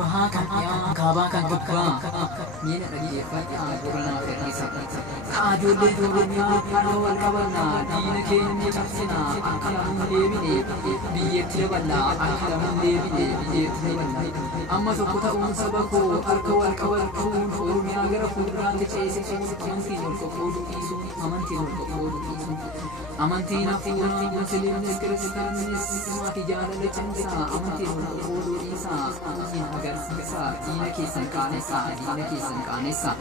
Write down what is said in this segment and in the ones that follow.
bahaa kan dhiyaa kaabaa kan kibbaa miina dhaggeeffadhaa Booranaa Feerrisaa kaajoollee Oromiyaa har'a wal qabannaa diina keenya cabsinaa akka lamuun deebine biyyatti daballaa akka lamuun deebine biyyatti daballaa amma tokko ta'uun saba koo harka wal qabachuun Oromiyaa gara fuulduraatti ceesisuun amantiin wal qoqqooduu dhiisuun amantiin wal qoqqooduu dhiisuun amantiin hafuuraa musliimnis kiristaanis maatii jaalala cimsaa amantiin wal qoqqooduu dhiisaa amantiin agarsiisaa diina keessan qaanessaa diina keessan qaanessaa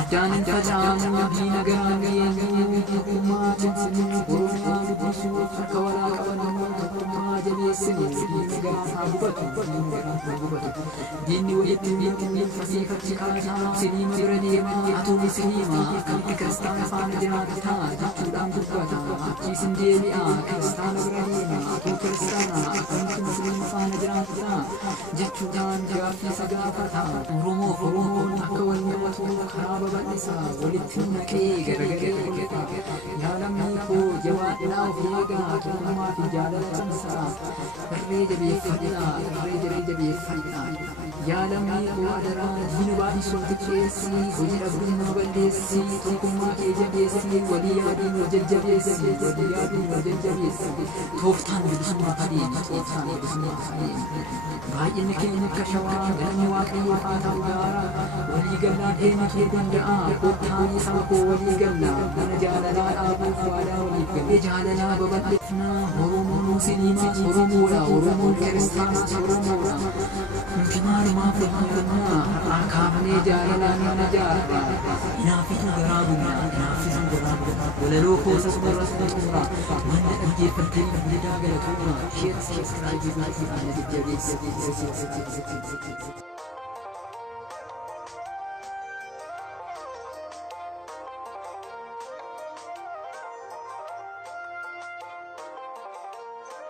addaan hin facaamu diina garaan geenyuu tokkummaa cimsinuu Oromiyaa guddisuu harka walaa qabannuu tokkummaa jabeessinuu diina garaan haa gubatu diina garaan haa gubatu diinni walitti miidhamee fasiifachi kaasaa siniima bira deemaa atuu misliima akkamitti kiristaana faana jiraattaa jechuudhaan dubbata achiis hin deebi'aa kiristaana bira deema atuu kiristaana akkamitti musliima faana jiraattaa jechuudhaan gaaffiisa gaafata Oromoon akka wal qabatu karaa babal'isaa walitti naqee garagaree godhata yaalamni koo jabaadhaa of eegaa tokkummaa fi jaalala cimsaa irree jabeeffadhaa yaalamni koo adaraa diina baay'isuu xiqqeessii hojii dhabdummaa balleessii tokkummaa kee jabeessii walii yaadiin wal jajjabeessii tooftaan bilisummaa adeemi baay'inni keenya akka shawaa galmi waaqayyoo haa ta'u gaara walii galaa eenyutu danda'a kottaan isaa koo walii gallaa mana jaalalaa dhaabuuf waadaa waliif galee jaalalaa babal'ifnaa Oromoon musliimaa Oromoodha Oromoon kiristaanaas Oromoodha nuti maalumaaf dhufnaa har'aa kaafnee jaalalaan mana jaarra hinaafitu garaa bunaa walaloo koosas warras xumura manna dhaggeeffattee guddaa galatooma sheet sabiskiraayibii baay'ee jajjabeessa